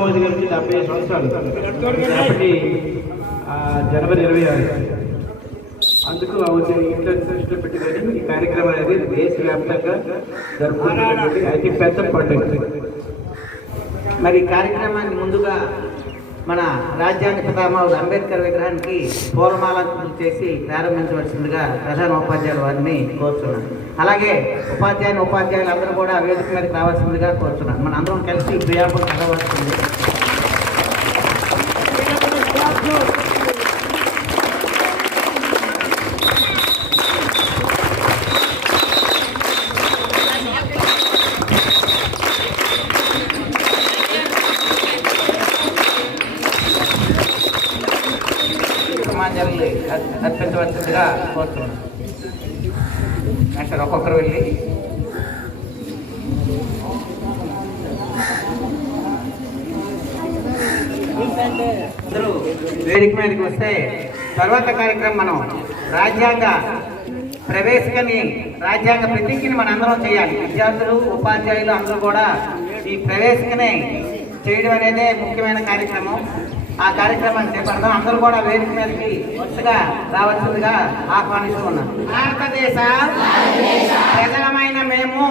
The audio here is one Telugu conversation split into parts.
మోదీ గారికి 75 సంవత్సరాలు కాబట్టి జనవరి 26 అందుకు ఇంట్లో దృష్టిలో పెట్టుకొని ఈ కార్యక్రమం అనేది దేశవ్యాప్తంగా జరుపుకున్నటువంటి అతి పెద్ద పండుగ. మరి ఈ కార్యక్రమాన్ని ముందుగా మన రాజ్యాంగ పితామహుడు అంబేద్కర్ విగ్రహానికి పూలమాలను చేసి ప్రారంభించవలసిందిగా ప్రధాన ఉపాధ్యాయుల వారిని కోరుతున్నాను. అలాగే ఉపాధ్యాయులు అందరూ కూడా వేదిక మీదకి రావాల్సిందిగా కోరుతున్నాను. మన అందరం కలిసి ప్రియాపం చదవలసింది. అర్పించవలసిందిగా కోరుతున్నాను. సార్ ఒక్కొక్కరు వెళ్ళి అందరూ వేదిక మీదకి వస్తే తర్వాత కార్యక్రమం మనం రాజ్యాంగ ప్రతిజ్ఞని మన అందరం చేయాలి. విద్యార్థులు ఉపాధ్యాయులు అందరూ కూడా ఈ ప్రవేశికని చేయడం అనేదే ముఖ్యమైన కార్యక్రమం. ఆ కార్యక్రమాన్ని చేపడదాం. అందరూ కూడా వేదిక మీదకి వరుసగా రావాల్సిందిగా ఆహ్వానిస్తున్నాం. భారతదేశ ప్రజలమైన మేము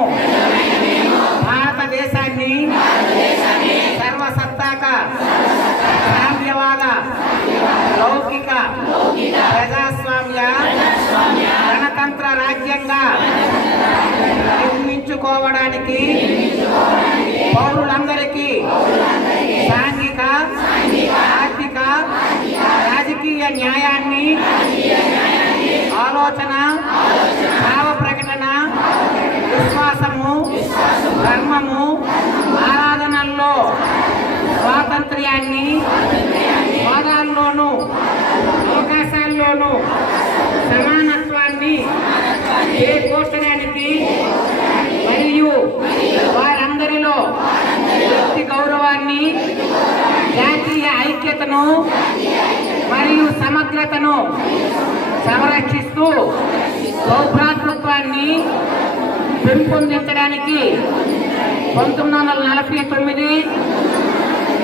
భారతదేశాన్ని సర్వసత్తాక సామ్యవాద లౌకిక ప్రజాస్వామ్య గణతంత్ర రాజ్యంగా నిర్మించుకోవడానికి పౌరులందరికీ సాంఘిక ఆర్థిక రాజకీయ న్యాయాన్ని ఆలోచన భావ ప్రకటన విశ్వాసము ధర్మము ఆరాధనల్లో స్వాతంత్ర్యాన్ని హోదాల్లోనూ అవకాశాల్లోనూ సమానత్వాన్ని చేకూర్చడానికి మరియు వారందరిలో వ్యక్తి గౌరవాన్ని జాతీయ ఐక్యతను మరియు సమగ్రతను సంరక్షిస్తూ సౌభ్రాతృత్వాన్ని పెంపొందించడానికి 1949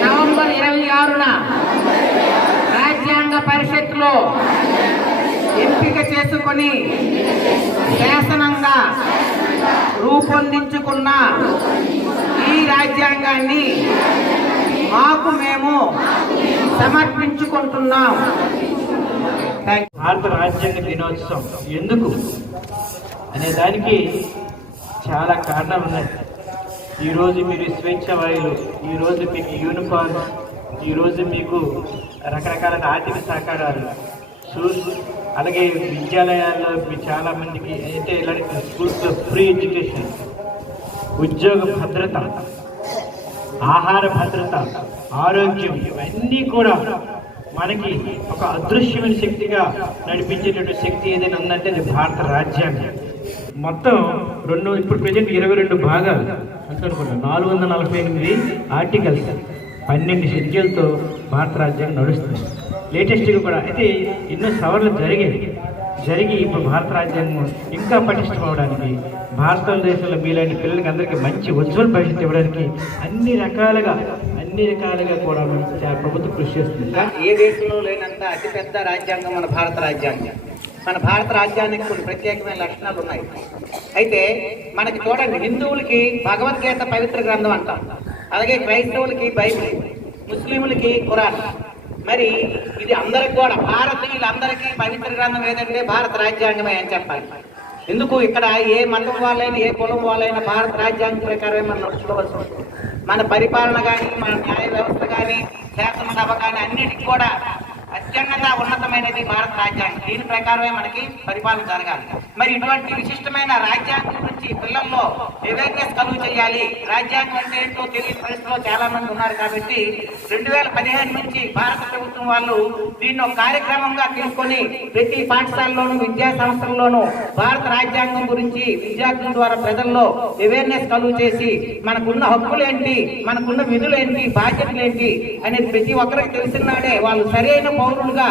నవంబర్ 26న రాజ్యాంగ పరిషత్లో ఎంపిక చేసుకొని శాసనంగా రూపొందించుకున్న ఈ రాజ్యాంగాన్ని మాకు మేము సమర్పించుకుంటున్నాం. భారత రాజ్యాంగ దినోత్సవం ఎందుకు అనే దానికి చాలా కారణాలు ఉన్నాయి. ఈరోజు మీరు స్వేచ్ఛ వాయులు, ఈరోజు మీకు యూనిఫార్మ్, ఈరోజు మీకు రకరకాల ఆర్థిక సహకారాలు, షూస్, అలాగే విద్యాలయాల్లో చాలా మందికి అయితే ఇలాంటి స్కూల్స్లో ఫ్రీ ఎడ్యుకేషన్, ఉద్యోగ భద్రత, ఆహార భద్రత, ఆరోగ్యం, ఇవన్నీ కూడా మనకి ఒక అదృశ్యమైన శక్తిగా నడిపించేటువంటి శక్తి ఏదైనా ఉందంటే అది భారత రాజ్యాంగం. మొత్తం ఇప్పుడు ప్రజెంట్ 22 భాగాలు అనుకుంటున్నాం, 448 ఆర్టికల్స్, 12 షెడ్యూల్తో భారత రాజ్యాంగం నడుస్తుంది. లేటెస్ట్గా కూడా అయితే ఎన్నో సవరణలు జరిగి ఇప్పుడు భారత రాజ్యాంగం ఇంకా పటిష్టం అవడానికి, భారతదేశంలో మీలాంటి పిల్లలకి అందరికీ మంచి ఉజ్వల భవిష్యత్తు ఇవ్వడానికి అన్ని రకాలుగా కూడా ప్రభుత్వం కృషి చేస్తుంది. ఏ దేశంలో లేనంత అతిపెద్ద రాజ్యాంగం మన భారత రాజ్యాంగం. మన భారత రాజ్యానికి కొన్ని ప్రత్యేకమైన లక్షణాలు ఉన్నాయి. అయితే మనకి చూడండి, హిందువులకి భగవద్గీత పవిత్ర గ్రంథం అంటాం, అలాగే క్రైస్తవులకి బైబిల్, ముస్లింలకి ఖురాన్. మరి ఇది అందరికి కూడా భారతీయులందరికీ పవిత్ర గ్రంథం ఏదంటే భారత రాజ్యాంగమే అని చెప్పాలి. ఎందుకు ఇక్కడ ఏ మతం వాళ్ళైనా ఏ కులం వాళ్ళైనా భారత రాజ్యాంగం ప్రకారమే మనం నడుచుకోవాల్సి ఉంటుంది. మన పరిపాలన కానీ, మన న్యాయ వ్యవస్థ కానీ, శాసనసభ కానీ అన్నిటికీ కూడా అత్యున్నత ఉన్నతమైనది భారత రాజ్యాంగం. దీని ప్రకారమే మనకి పరిపాలన జరగాలి. మరి ఇటువంటి విశిష్టమైన రాజ్యాంగం గురించి పిల్లల్లో అవేర్నెస్ కలుగు చేయాలి. రాజ్యాంగం అంటే ఏంటో తెలియని పరిస్థితిలో చాలా మంది ఉన్నారు. కాబట్టి 2015 నుంచి భారత ప్రభుత్వం వాళ్ళు దీన్ని ఒక కార్యక్రమంగా తీసుకొని ప్రతి పాఠశాలలోనూ విద్యా సంస్థల్లోనూ భారత రాజ్యాంగం గురించి విద్యార్థుల ద్వారా ప్రజల్లో అవేర్నెస్ కలుగు చేసి మనకున్న హక్కులేంటి, మనకున్న విధులేంటి, బాధ్యతలేంటి అనేది ప్రతి ఒక్కరికి తెలిసినాడే వాళ్ళు సరైన పౌరులుగా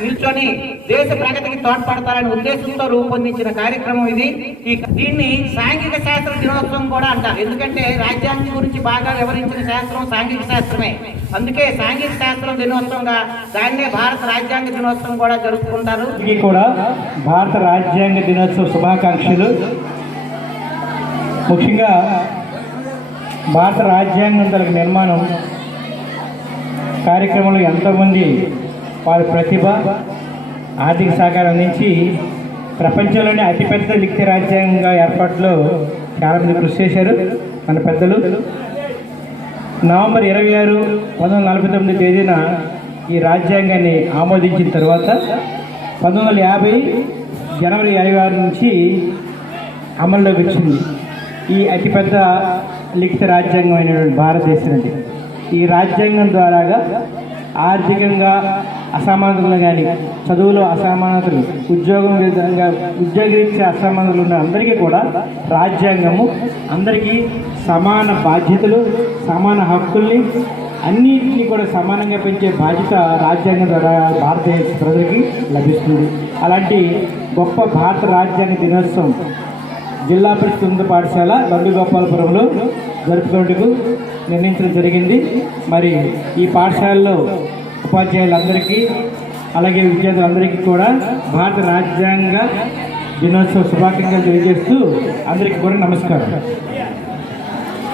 నిల్చొని దేశ ప్రగతికి తోడ్పడతారనే ఉద్దేశంతో రూపొందించిన కార్యక్రమం ఇది. దీన్ని సాంఘిక శాస్త్ర దినోత్సవం కూడా అంటారు. ఎందుకంటే రాజ్యాంగం గురించి బాగా వివరించిన శాస్త్రం సాంఘిక శాస్త్రమే. అందుకే సాంఘిక శాస్త్రం దినోత్సవంగా దాన్నే భారత రాజ్యాంగ దినోత్సవం కూడా జరుపుకుంటారు. ఇది కూడా భారత రాజ్యాంగ దినోత్సవ శుభాకాంక్షలు. ముఖ్యంగా భారత రాజ్యాంగం తరగతి నిర్మాణం కార్యక్రమంలో ఎంతోమంది వారి ప్రతిభ ఆర్థిక సహకారం అందించి ప్రపంచంలోనే అతిపెద్ద లిఖిత రాజ్యాంగ ఏర్పాటులో చాలామంది కృషి చేశారు మన పెద్దలు. నవంబర్ 26, 1949 తేదీన ఈ రాజ్యాంగాన్ని ఆమోదించిన తర్వాత 1950 జనవరి 26 నుంచి అమల్లోకి వచ్చింది ఈ అతిపెద్ద లిఖిత రాజ్యాంగం అయినటువంటి భారతదేశం అండి. ఈ రాజ్యాంగం ద్వారాగా ఆర్థికంగా అసమానతలు కానీ, చదువులో అసమానతలు, ఉద్యోగరీత్యా అసమానతలు ఉన్న అందరికీ కూడా రాజ్యాంగము అందరికీ సమాన బాధ్యతలు, సమాన హక్కుల్ని అన్నింటినీ కూడా సమానంగా పెంచే బాధ్యత రాజ్యాంగం ద్వారా భారతదేశ ప్రజలకి లభిస్తుంది. అలాంటి గొప్ప భారత రాజ్యాంగ దినోత్సవం జిల్లా పరిషత్ ఉన్నత పాఠశాల నందిగోపాలపురంలో జరుపుకునేందుకు నిర్ణయించడం జరిగింది. మరి ఈ పాఠశాలలో ఉపాధ్యాయులందరికీ అలాగే విద్యార్థులందరికీ కూడా భారత రాజ్యాంగ దినోత్సవ శుభాకాంక్షలు తెలియజేస్తూ అందరికీ కూడా నమస్కారం.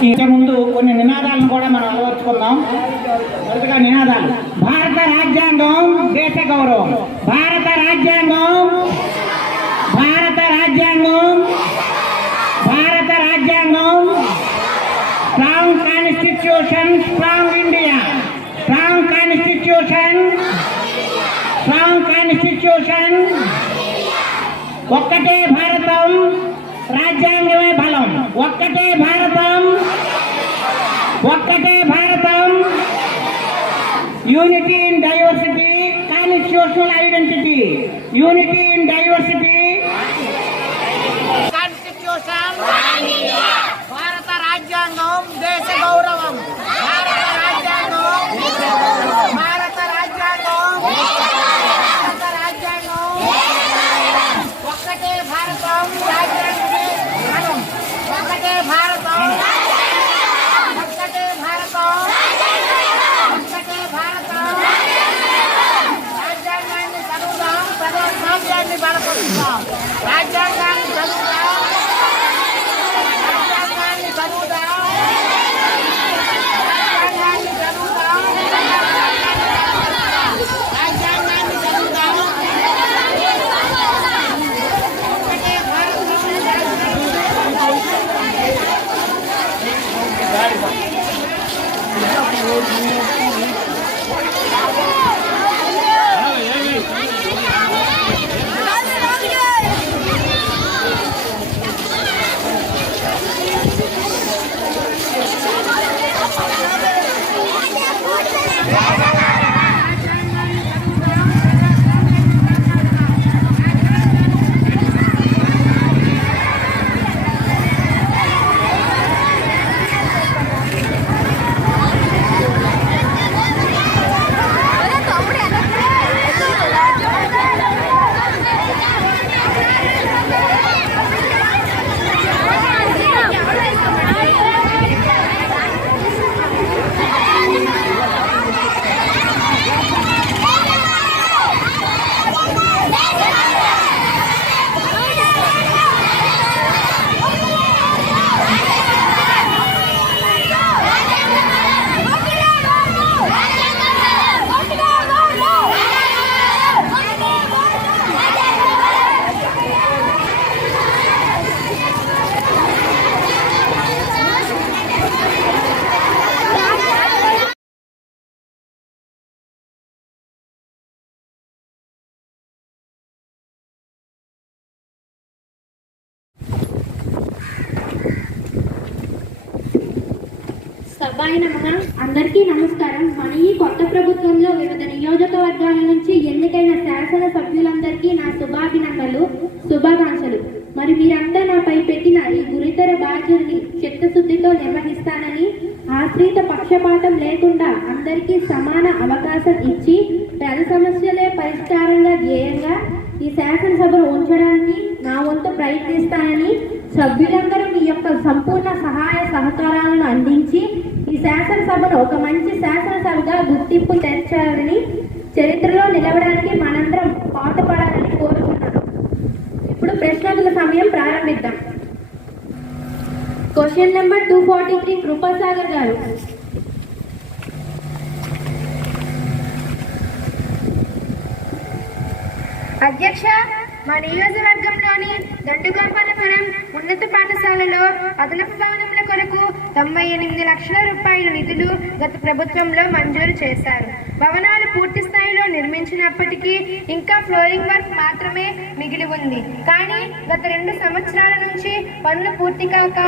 ఇంత ముందు కొన్ని నినాదాలను కూడా మనం అలవర్చుకుందాం. మొదటగా నినాదాలు: భారత రాజ్యాంగం దేశ గౌరవం, భారత రాజ్యాంగం, భారత రాజ్యాంగం, భారత రాజ్యాంగం, strong constitution, strong India, strong constitution, strong constitution, ఒక్కటే భారతం, రాజ్యాంగమే బలం, ఒక్కటే భారతం, ఒక్కటే భారతం, unity in diversity, constitutional identity, unity in diversity, constitution, భారత రాజ్యాంగం దేశ గౌరవం, భారత రాజ్యాంగం, భారత రాజ్యాంగం, భారత రాజ్యాంగం, ఒక్కటే భారతం, రాజ్యాంగమే బలం, ఒక్కటే భారతం, ఒక్కటే భారతం, ఒక్కటే భారతం, రాజ్యాంగాన్ని చదువుదాం, ప్రజాస్వామ్యాన్ని బలపరుస్తాం, రాజ్యాంగాన్ని చదువుదాం, రాజ్యాంగాన్ని చదువుదాం, రాజ్యాంగాన్ని చదువుదాం, రాజ్యాంగాన్ని చదువుదాం, ఒక్కటే భారతం, సభాయ నమః. అందరికీ నమస్కారం. మన ఈ కొత్త ప్రభుత్వంలో వివిధ నియోజకవర్గాల నుంచి ఎన్నికైన శాసన సభ్యులందరికీ నా శుభాభినందనలు, శుభాకాంక్షలు. మరి మీరంతా నాపై పెట్టిన ఈ గురుతర బాధ్యతని చిత్తశుద్ధితో నిర్వహిస్తానని, ఆశ్రిత పక్షపాతం లేకుండా అందరికీ సమాన అవకాశం ఇచ్చి ప్రజల సమస్యలే పరిష్కారంగా ధ్యేయంగా ఈ శాసనసభను ఉంచడానికి నా వంతు ప్రయత్నిస్తానని సభ్యులందరూ మీ యొక్క సంపూర్ణ సహాయ సహకారాలను అందించి ఈ శాసనసభను ఒక మంచి శాసనసభగా గుర్తింపు తెచ్చాలని చరిత్రలో నిలవడానికి మనందరం పాటుపడాలని కోరుతున్నాను. ఇప్పుడు ప్రశ్నల సమయం ప్రారంభిద్దాం. క్వశ్చన్ నెంబర్ 243 కృపాసాగర్ గారు. అధ్యక్ష, మా నియోజకవర్గంలోని దండుగోపాలపురం ఉన్నత పాఠశాలలో అదనపు భవనముల కొరకు 98 లక్షల రూపాయల నిధులు గత ప్రభుత్వంలో మంజూరు చేశారు. భవనాలు పూర్తి స్థాయిలో నిర్మించినప్పటికీ ఇంకా ఫ్లోరింగ్ వర్క్ మాత్రమే మిగిలి ఉంది. కానీ గత 2 సంవత్సరాల నుంచి పనులు పూర్తి కాక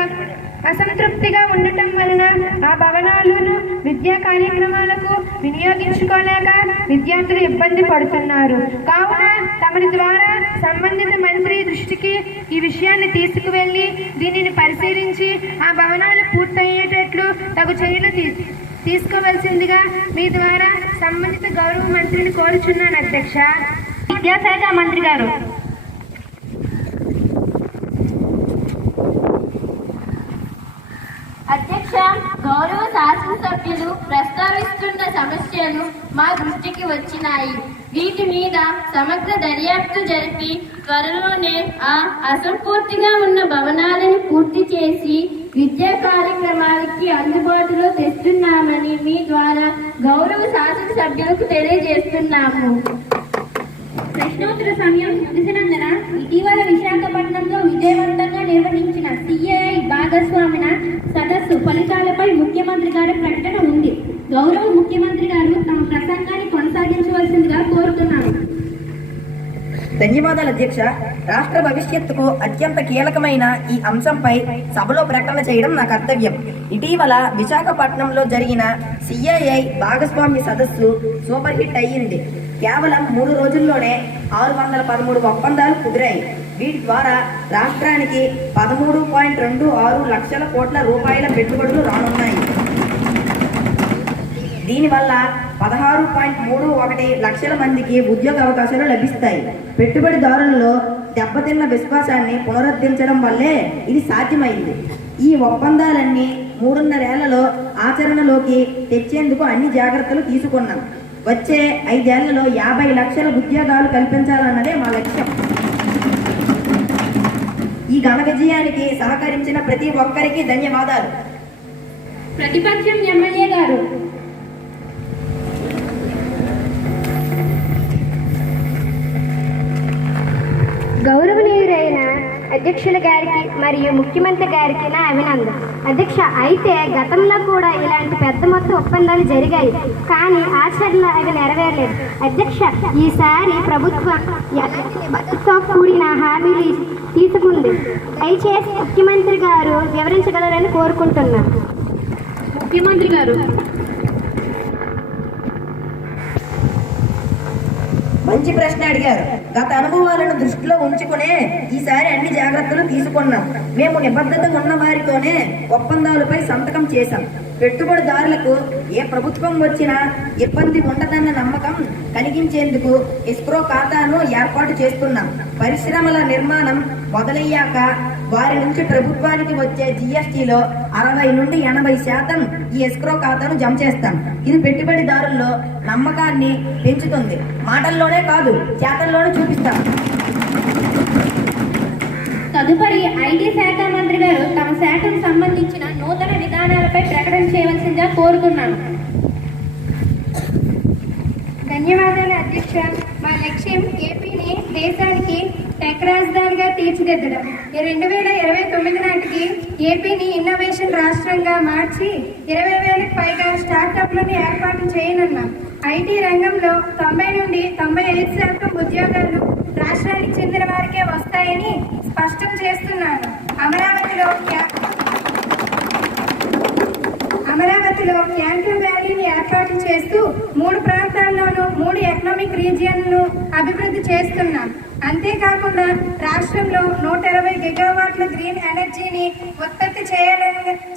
అసంతృప్తిగా ఉండటం వలన ఆ భవనాలను విద్యా కార్యక్రమాలకు వినియోగించుకోలేక విద్యార్థులు ఇబ్బంది పడుతున్నారు. కావున తమరి ద్వారా సంబంధిత మంత్రి దృష్టికి ఈ విషయాన్ని తీసుకువెళ్లి దీనిని పరిశీలించి ఆ భవనాలు పూర్తయ్యేటట్లు తగు చర్యలు తీసుకోవలసిందిగా మీ ద్వారా సంబంధిత గౌరవ మంత్రిని కోరుచున్నాను అధ్యక్ష. విద్యాశాఖ మంత్రి గారు. అధ్యక్ష, గౌరవ శాసనసభ్యులు ప్రస్తావిస్తున్న సమస్యలు మా దృష్టికి వచ్చినాయి. వీటి మీద సమగ్ర దర్యాప్తు జరిపి త్వరలోనే ఆ అసంపూర్తిగా ఉన్న భవనాలను పూర్తి చేసి విద్యా కార్యక్రమాలకి అందుబాటులో తెస్తున్నామని మీ ద్వారా గౌరవ శాసనసభ్యులకు తెలియజేస్తున్నాము. ప్రశ్నోత్తర సమయం ముగిసినందున ఇటీవల విశాఖపట్నంలో విజయవంతంగా నిర్వహించిన సిఐఐ భాగస్వామ్య సదస్సు ఫలితాలపై ముఖ్యమంత్రి గారి ప్రకటన ఉంది. గౌరవ ముఖ్యమంత్రి గారు తమ ప్రసంగాన్ని కొనసాగించవలసిందిగా కోరుతున్నాను. ధన్యవాదాలు అధ్యక్ష. రాష్ట్ర భవిష్యత్తుకు అత్యంత కీలకమైన ఈ అంశంపై సభలో ప్రకటన చేయడం నా కర్తవ్యం. ఇటీవల విశాఖపట్నంలో జరిగిన సిఐఐ భాగస్వామ్య సదస్సు సూపర్ హిట్ అయ్యింది. కేవలం 3 రోజుల్లోనే 613 ఒప్పందాలు కుదిరాయి. వీటి ద్వారా రాష్ట్రానికి 13.26 లక్షల కోట్ల రూపాయల పెట్టుబడులు రానున్నాయి. దీనివల్ల 16.31 లక్షల మందికి ఉద్యోగ అవకాశాలు లభిస్తాయి. పెట్టుబడిదారులలో దెబ్బతిన్న విశ్వాసాన్ని పునరుద్ధరించడం వల్లే ఇది సాధ్యమైంది. ఈ ఒప్పందాలన్నీ 3.5 ఏళ్లలో ఆచరణలోకి తెచ్చేందుకు అన్ని జాగ్రత్తలు తీసుకున్నాం. వచ్చే 5 ఏళ్లలో 50 లక్షల ఉద్యోగాలు కల్పించాలన్నదే మా లక్ష్యం. ఈ ఘన విజయానికి సహకరించిన ప్రతి ఒక్కరికి ధన్యవాదాలు. ప్రతిపక్షం ఎమ్మెల్యే గారు. గౌరవనీయులైన అధ్యక్షుల గారికి మరియు ముఖ్యమంత్రి గారికి నా అభినందన. అధ్యక్ష, అయితే గతంలో కూడా ఇలాంటి పెద్ద మొత్తం ఒప్పందాలు జరిగాయి, కానీ ఆచరణలో అవి నెరవేరలేదు. అధ్యక్ష, ఈసారి ప్రభుత్వం నిబద్ధతతో కూడిన హామీలు తీసుకుంది. దయచేసి ముఖ్యమంత్రి గారు వివరించగలరని కోరుకుంటున్నాను. ముఖ్యమంత్రి గారు. మంచి ప్రశ్న అడిగారు. గత అనుభవాలను దృష్టిలో ఉంచుకునే ఈసారి అన్ని జాగ్రత్తలు తీసుకున్నాం. మేము నిబద్ధత ఉన్న వారితోనే ఒప్పందాలపై సంతకం చేశాం. పెట్టుబడిదారులకు ఏ ప్రభుత్వం వచ్చినా ఇబ్బంది ఉండదన్న నమ్మకం కలిగించేందుకు ఎస్క్రో ఖాతాను ఏర్పాటు చేస్తున్నాం. పరిశ్రమల నిర్మాణం మొదలయ్యాక వారి నుంచి ప్రభుత్వానికి వచ్చే జిఎస్టీలో 60 నుండి 80% ఈ ఎస్క్రో ఖాతాను జమ చేస్తాం. ఇది పెట్టుబడిదారుల్లో నమ్మకాన్ని పెంచుతుంది. మాటల్లోనే కాదు, చేతల్లోనే చూపిస్తాం. తదుపరి ఐటీ శాఖ మంత్రి గారు తమ శాఖకు సంబంధించిన నూతన విధానాలపై ప్రకటన చేయవలసిందిగా కోరుతున్నాను. ధన్యవాదాలు అధ్యక్ష. మా లక్ష్యం ఏపీని దేశానికి టెక్ రాజధానిగా తీర్చిదిద్దడం. 2029 నాటికి ఏపీని ఇన్నోవేషన్ రాష్ట్రంగా మార్చి 20,000కి పైగా స్టార్టప్లను ఏర్పాటు చేయనున్నాం. ఐటీ రంగంలో 90 నుండి 95% ఉద్యోగాలు రాష్ట్రానికి చెందిన వారికే వస్తాయని స్పష్టం చేస్తున్నాను. అమరావతిలో క్యాంటర్ వ్యాలీని ఏర్పాటు చేస్తూ 3 ప్రాంతాల్లోనూ 3 ఎకనామిక్ రీజియన్లను అభివృద్ధి చేస్తున్నాం. అంతేకాకుండా రాష్ట్రంలో 120 గిగావాట్ల గ్రీన్ ఎనర్జీని ఉత్పత్తి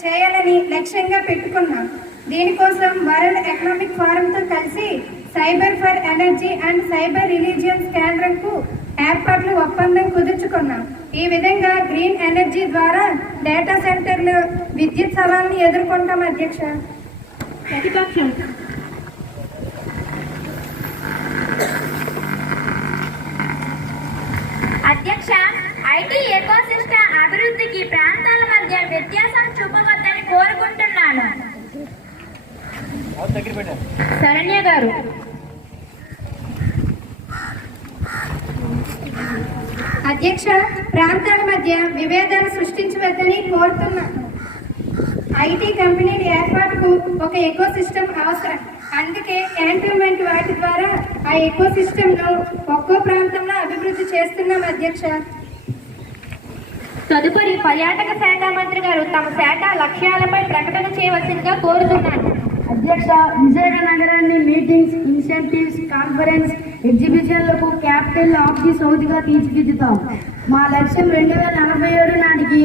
చేయాలని లక్ష్యంగా పెట్టుకున్నాం. దీనికోసం వరల్డ్ ఎకనామిక్ ఫోరంతో కలిసి cyber for energy and cyber religions కేంద్రంకు ఏర్పాట్లు ఒప్పందం కుదుర్చుకున్నాం. ఈ విధంగా గ్రీన్ ఎనర్జీ ద్వారా డేటా సెంటర్లు విద్యుత్ సవాల్ని ఎదుర్కొంటాం అధ్యక్ష. ప్రతిపక్షం అధ్యక్ష, ఐటీ ఎకోసిస్టమ్ అభివృద్ధికి ప్రాంతాల మధ్య వ్యత్యాసం చూపవద్దని కోరుకుంటున్నాను. శరణ్య గారు. అధ్యక్ష, ప్రాంతాల మధ్య విభేదాలు సృష్టించవద్దని కోరుతున్నాను. ఐటీ కంపెనీల ఏర్పాటుకు ఒక ఎకో సిస్టమ్ అవసరం. అందుకే క్యాంటోన్మెంట్ వాటి ద్వారా ఆ ఎకో సిస్టమ్ ను ఒక్కో ప్రాంతంలో అభివృద్ధి చేస్తున్నాం అధ్యక్ష. తదుపరి పర్యాటక శాఖ మంత్రి గారు తమ శాఖ లక్ష్యాలపై ప్రకటన చేయవలసిందిగా కోరుతున్నాను. అధ్యక్ష, విజయనగర నగరాన్ని మీటింగ్స్, ఇన్సెంటివ్స్, కాన్ఫరెన్స్, ఎగ్జిబిషన్లకు క్యాపిటల్ ఆఫ్ ది సౌత్ గా తీర్చిదిద్దుతాం. మా లక్ష్యం 2047 నాటికి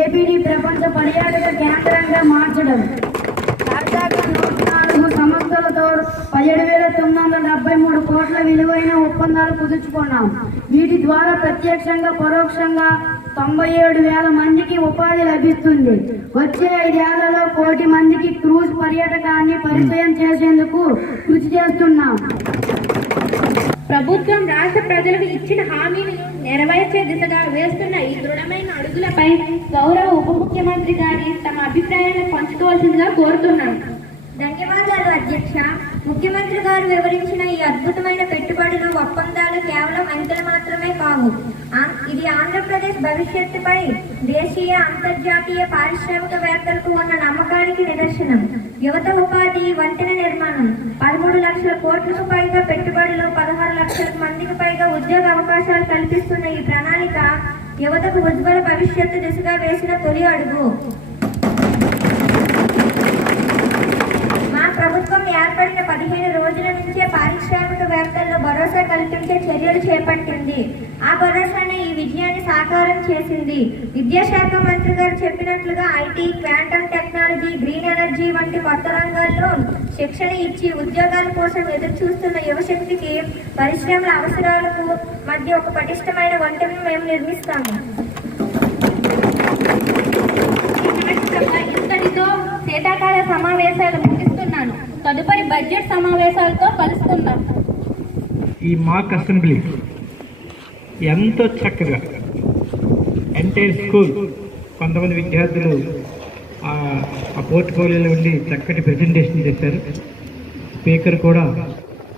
ఏపీని ప్రపంచ పర్యాటక కేంద్రంగా మార్చడం. తాజాగా 104 సంస్థలతో 17,973 కోట్ల విలువైన ఒప్పందాలు కుదుర్చుకున్నాం. వీటి ద్వారా ప్రత్యక్షంగా పరోక్షంగా 97,000 మందికి ఉపాధి లభిస్తుంది. వచ్చే 5 ఏళ్లలో 1 కోటి మందికి క్రూజ్ పర్యాటకాన్ని పరిచయం చేసేందుకు కృషి చేస్తున్నాం. ప్రభుత్వం రాష్ట్ర ప్రజలకు ఇచ్చిన హామీలను నెరవేర్చే దిశగా వేస్తున్న ఈ దృఢమైన అడుగులపై గౌరవ ఉప ముఖ్యమంత్రి గారి తమ అభిప్రాయాలను పంచుకోవాల్సిందిగా కోరుతున్నాను. ధన్యవాదాలు అధ్యక్ష. ముఖ్యమంత్రి గారు వివరించిన ఈ అద్భుతమైన పెట్టుబడులు ఒప్పందాలు కేవలం అంకెలు మాత్రమే కావు. ఇది ఆంధ్రప్రదేశ్ భవిష్యత్తుపై దేశీయ అంతర్జాతీయ పారిశ్రామికవేత్తలకు ఉన్న నమ్మకానికి నిదర్శనం. యువత ఉపాధి, వంతెన నిర్మాణం, 13 లక్షల కోట్లకు పైగా పెట్టుబడులు, 16 లక్షల మందికి పైగా ఉద్యోగ అవకాశాలు కల్పిస్తున్న ఈ ప్రణాళిక యువతకు ఉజ్వల భవిష్యత్తు దిశగా వేసిన తొలి అడుగు. మా ప్రభుత్వం ఏర్పడిన 15 రోజుల నుంచే పారిశ్రామికవేత్తల్లో భరోసా కల్పించే చర్యలు చేపట్టింది. ఆ భరోసానే ఈ విజయాన్ని సాకారం చేసింది. విద్యాశాఖ మంత్రి గారు చెప్పినట్లుగా IT, quantum technology, green energy వంటి కొత్త రంగాల్లో శిక్షణ ఇచ్చి ఉద్యోగాల కోసం ఎదురు చూస్తున్న యువశక్తికి పరిశ్రమల అవసరాలకు మధ్య ఒక పటిష్టమైన వంతెనను మేము నిర్మిస్తాము. ఇంతటితో శీతాకాల సమావేశాలు ముగిస్తున్నాను. తదుపరి బడ్జెట్ సమావేశాలతో కలుసుకుందాం. ఈ మాక్ అసెంబ్లీ ఎంతో చక్కగా ఎంటైర్ స్కూల్ కొంతమంది విద్యార్థులు ఆ పోర్ట్ఫోలియోలో ఉండి చక్కటి ప్రజెంటేషన్ చేశారు. స్పీకర్ కూడా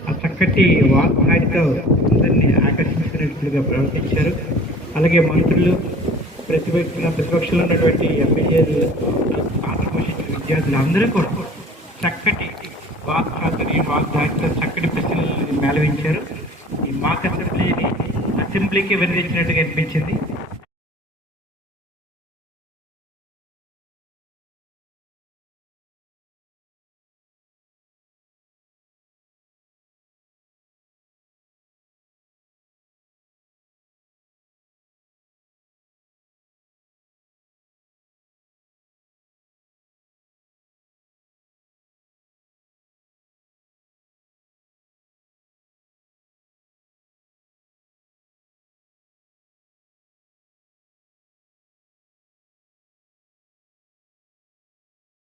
ఆ చక్కటి వాగ్దాడితో అందరినీ ఆకర్షించినట్లుగా ప్రవర్తించారు. అలాగే మంత్రులు, ప్రతిపక్షంలో ఉన్నటువంటి ఎమ్మెల్యేలు, ఆంధ్రప్రదేశ్ విద్యార్థులు అందరూ కూడా చక్కటి వాగ్దాడితో చక్కటి ప్రశ్నలు మేళవించారు. ఈ మాక్ అసెంబ్లీకి వివరించినట్టుగా అనిపించింది.